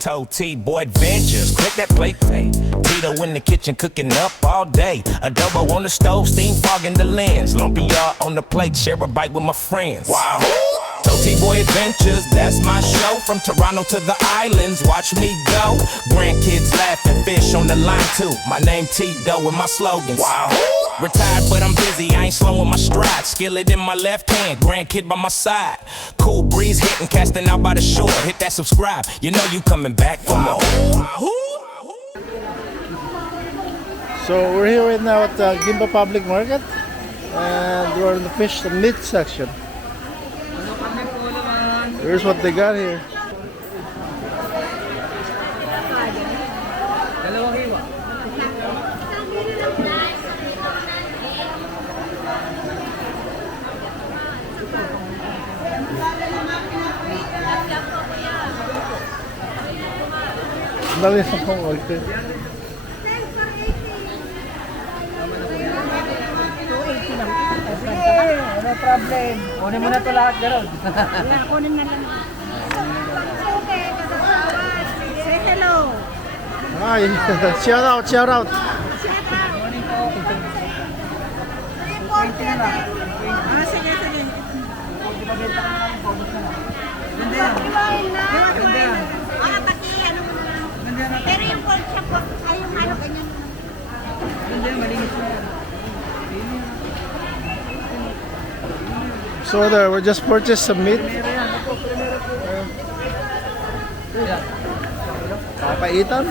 Told T-Boy Adventures, click that play. Tito in the kitchen cooking up all day. Adobo on the stove, steam fogging the lens. Lumpy yard on the plate, share a bite with my friends. Wow. Told T-Boy Adventures, that's my show. From Toronto to the islands, watch me go. Grandkids laughing, fish on the line too. My name Tito with my slogans. Wow. Retired but I'm busy, I ain't slowing my stride. Skillet in my left hand, grandkid by my side. Cool breeze hitting, casting out by the shore. Hit that subscribe, you know you coming back for more. So we're here right now at Gimba Public Market, and we're in the fish and meat section. Here's what they got here. Dali sa kong order. No problem. Kunin mo na ito lahat, gano'n. Kunin na lang. Say hello. Hi, shout out, shout out. Sige, sige. Pero yung pork chop po, ay yung ano, ganyan. So there, we just purchased some meat. Papaitan.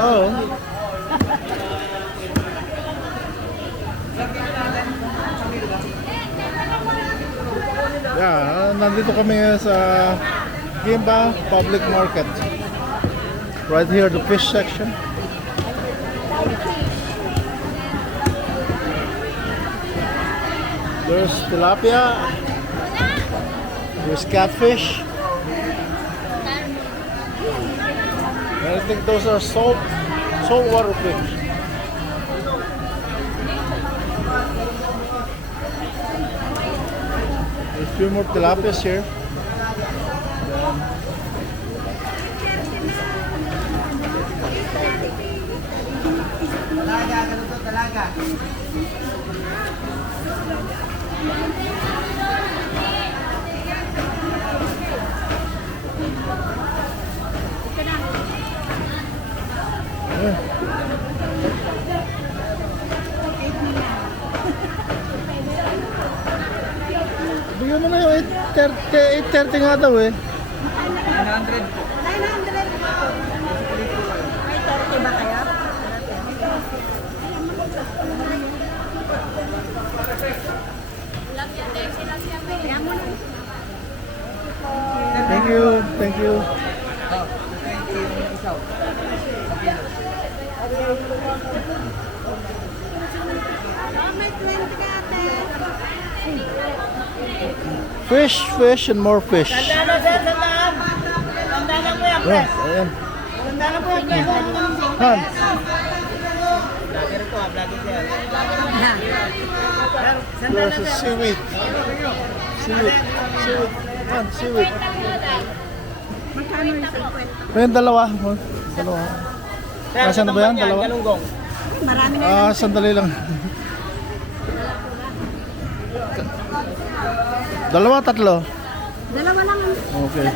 Oh. Yeah, nandito kami sa Gimba Public Market. Right here, the fish section. There's tilapia. There's catfish. I think those are saltwater fish. There's a few more tilapias here. Talaga, ganito talaga. Bigyan mo na yung 830 nga daw eh. 900 po. 900. May 30 ba kaya? Thank you, thank you. Oh, 20 yung isaw. May 20 ka ate. Fish and more fish. Sandala, sir, sandaan. Sandala po yan, Yeah, press. ayan. Sandala po yan, press. Han, Vlogger ito, vlogger sir. there's a seaweed. Seaweed. Han, seaweed. Magkano yung 50? Ayan, dalawa. Dalawa. Nasaan na ba yan? Dalawa? Galunggong. Marami na. Sandali lang. Dalawa, tatlo. Dalawa lang. Okay.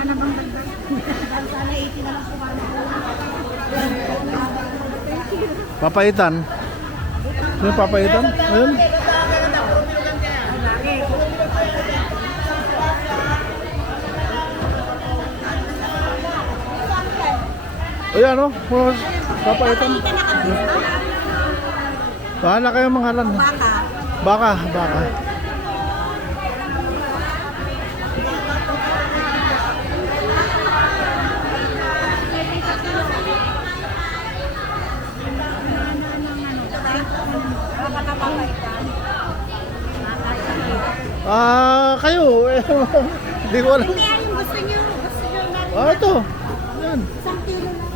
Ano bang dagdag? Sana 80 na lang po. Papaitan. Yung papaitan? Ayun. Ayan o. Papaitan. Bahala kayo mga halan. Baka. Baka, baka. Kayo. Hindi ko alam. Hindi yan yung gusto nyo na Ito. Yan. isang kilo na.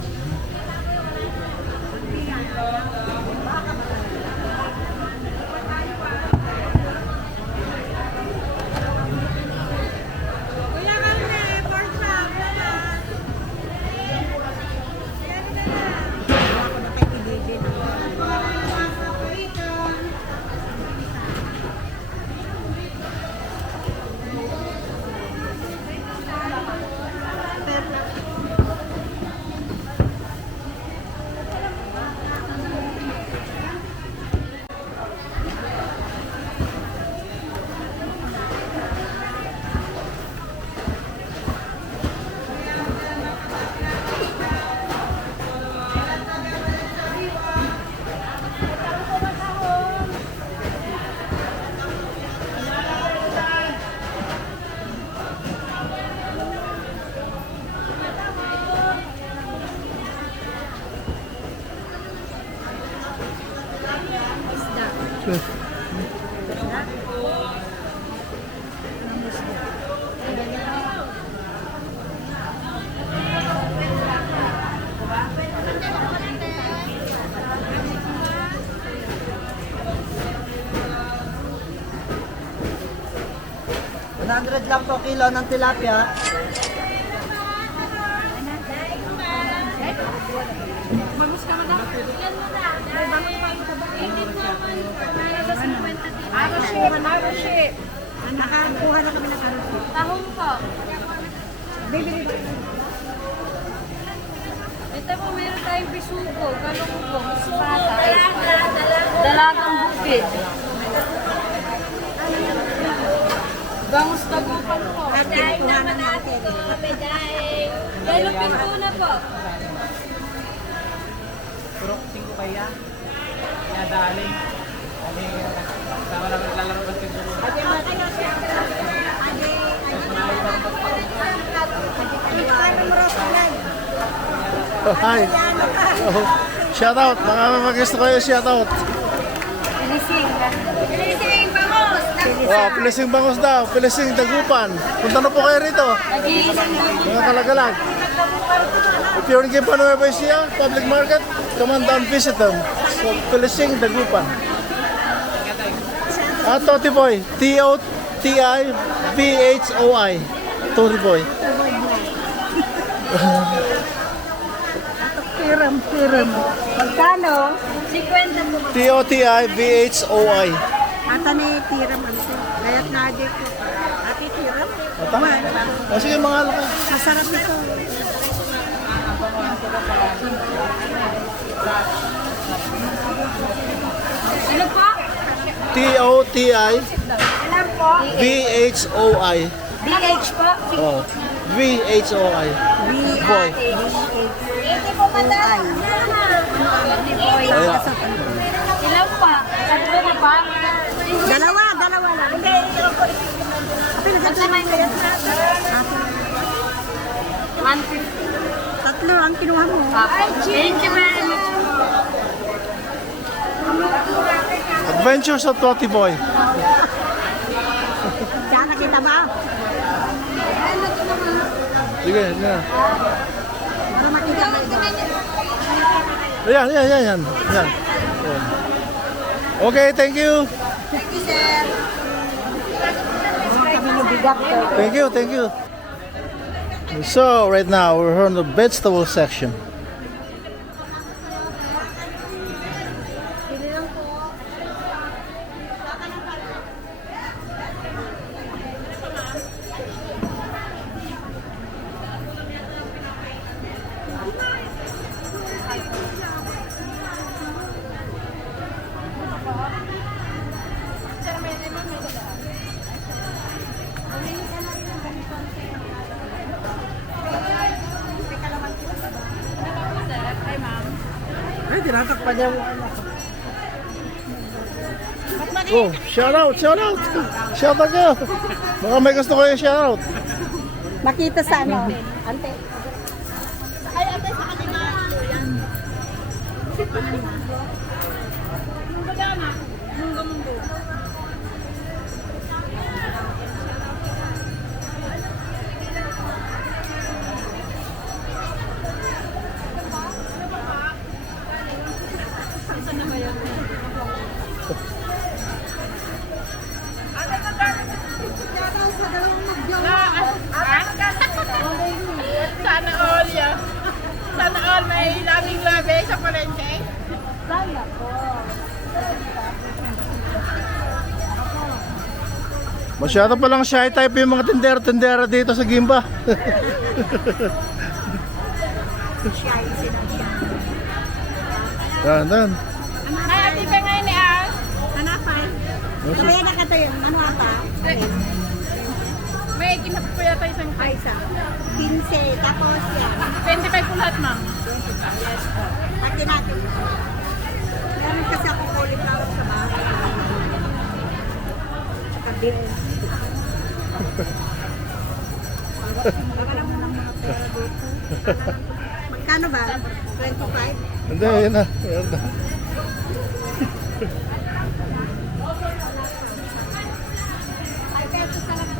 Kuya Carne, pork chop, lahat. Ako na kay Pilipin. $100 lang po kilo ng tilapia. Nakakuha na kami ng karot. Tahong po. Bibili ba? Ito po, meron tayong bisugo, galunggong, pata, dalagang bukid. Bangus tagupan po. Atin, kuha na natin. Yellow pin po na po. Puro 5 kaya. Kaya dali. Sama lang naglalaro ng tingko. Hi. Oh, shout out. Baka mag-gusto kayo shout out. Pilising. Pilising, bangus! Pilising Bangus daw. Pilising Dagupan. Punta na po kayo rito. Nag-iisang Mga kalagalag. If you're in Gimba Nueva Ecija, public market, come on down, visit them. So, Pilising Dagupan. Toti Boy. T-O-T-I-B-H-O-I. Toti Boy. Tiram. Magkano? 50 po. T-O-T-I-B-H-O-I. Ata na yung tiram. Layat na adik ko. Ati tiram? Sige, mga alaka. Masarap ito. Ano po? T-O-T-I-B-H-O-I. Alam po. BH po? Oh. V-H-O-I. Boy. Hindi po madam. Ayan. Ilan pa? Tatlo na pa? Dalawa lang. Hindi, Tatlo na yun. 150. tatlo ang kinuha mo. Thank you very much. Adventures of Toti Boy. Saan kita ba? Sige, yan. Para makita mo. Yan. Okay, thank you. Thank you. So, right now, we're on the vegetable section. Ay, tinatakpan niya mo. Oh, shout out. Shout out kayo. Baka may gusto kayo shout out. Makita sa ano? Ante. Ay, ante sa kanila. Yan. Masyado palang shy type yung mga tindera-tindera dito sa Gimba. Dan. Ay, ati ba ngayon ni Al? Hanapan. Kaya nakatayo. Ano ata? May kinap ko yata isang Ay, isa. 15. Tapos yan. 25 po lahat, ma'am. Pati natin. Meron kasi ako cauliflower sa bahay. Kabir. Baka lang mo ng mga pera dito. Magkano ba? 25? Hindi, yun na. Meron na. Ay, pesos talaga.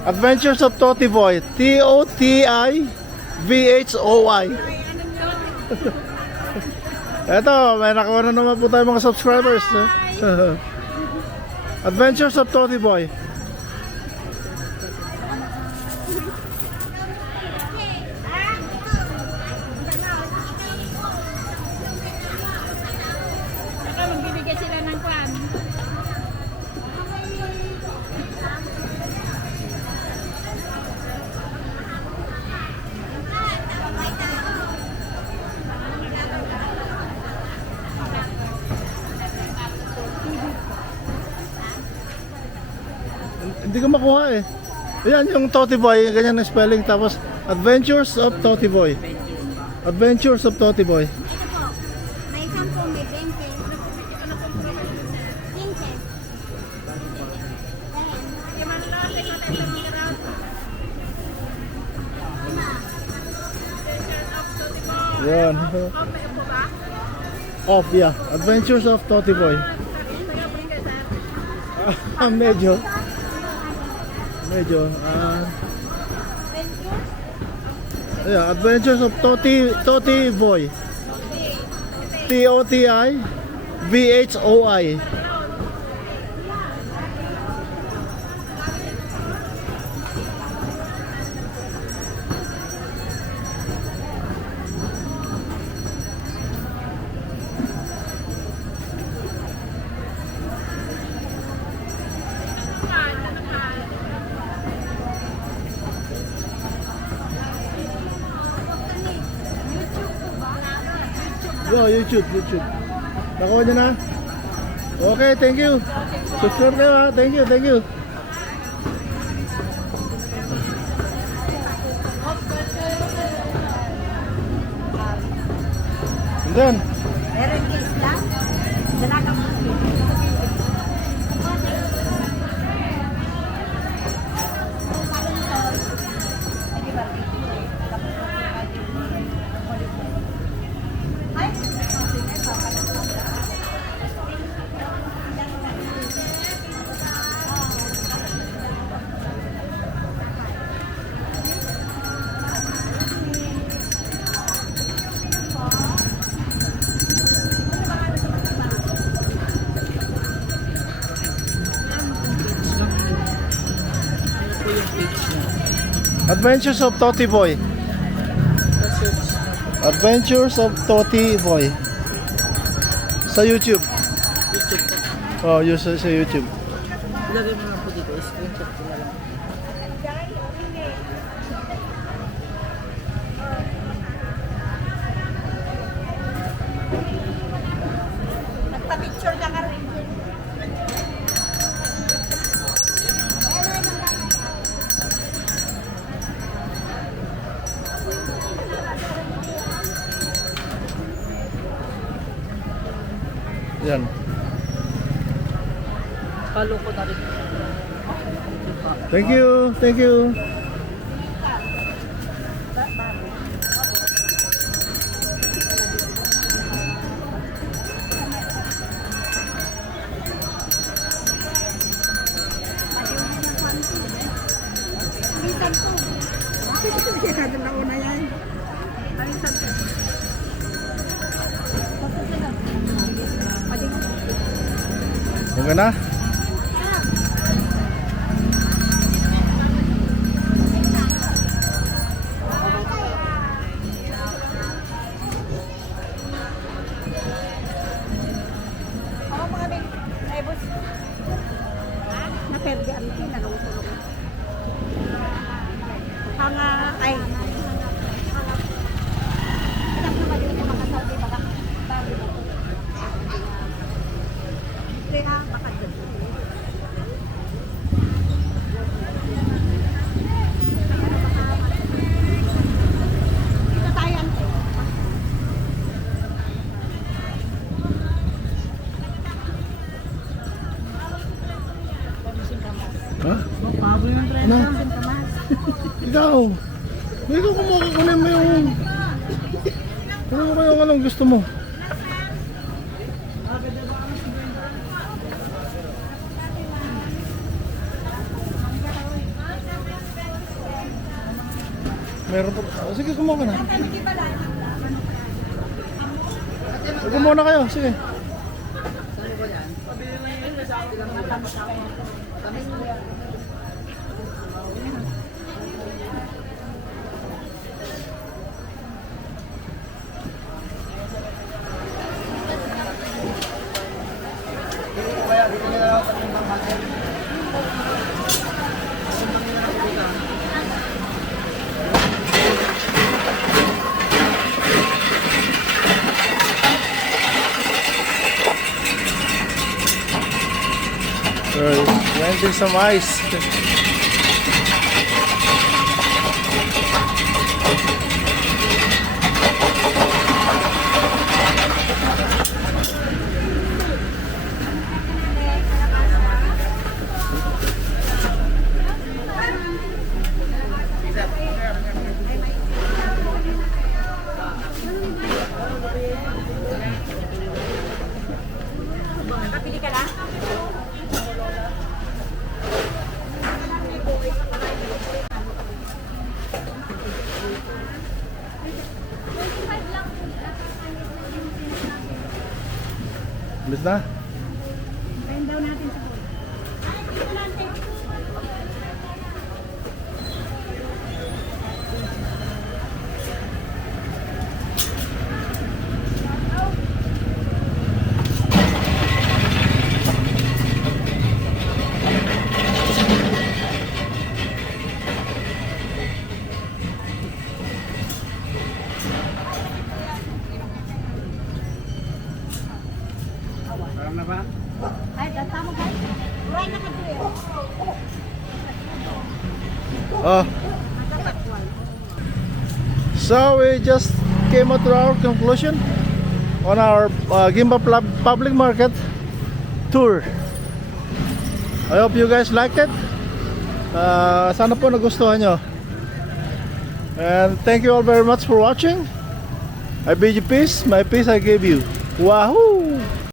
Adventures of Toti Boy. T-O-T-I-V-H-O-Y. Eto, may nakawa na naman po tayo mga subscribers. Adventures of Toti Boy. Baka magbibigay sila ng kwan. Hindi ko makuha eh. Ayan yung Toti Boy, ganyan ang spelling. Tapos Adventures of Toti Boy. Adventures of Toti Boy. Dito po. May 10, may 20. 15. Yan. Off, yeah. Adventures of Toti Boy. Medyo. Yeah, Adventures of Toti Boy. T-O-T-I-V-H-O-I. Yo, YouTube. Nakuha niyo na? Okay, thank you. Subscribe kayo ha. Thank you. And then, Meron ka isla? Dalaga mo. Adventures of Toti Boy. Adventures of Toti Boy. Sa YouTube. Oh, sa YouTube. Ilagay mo lang po dito, screenshot ko na lang. Magpa-picture ka ka rin. Yan. Follow ko na rin. Thank you. Minsan po. Sigurado na una yan. Ay, saan? Okay na? Oo, mga big. Ay, boss. Naperdi ang tinanong-tulong. Hanga, ay. Alam mo ba yun yung mga sabi, baka bago na ito. Kaya, baka dyan. Dito tayo, ante. Ha? Ano? Ikaw! Ikaw kumuha kunin mo yung... Kunin mo yung anong gusto mo. Meron pa. Oh, sige, kumuha ka na. Kumuha na kayo, sige. Renting some ice. Nakapili ka na? Bilis na. Kain daw natin sa bowl. Ito natin. Parang na ba? Ay, tama ka. Wala na ka tuloy. Oh. So we just came out to our conclusion on our Gimba Public Market tour. I hope you guys liked it. Sana po nagustuhan nyo. And thank you all very much for watching. I bid you peace. My peace I give you. Wahoo!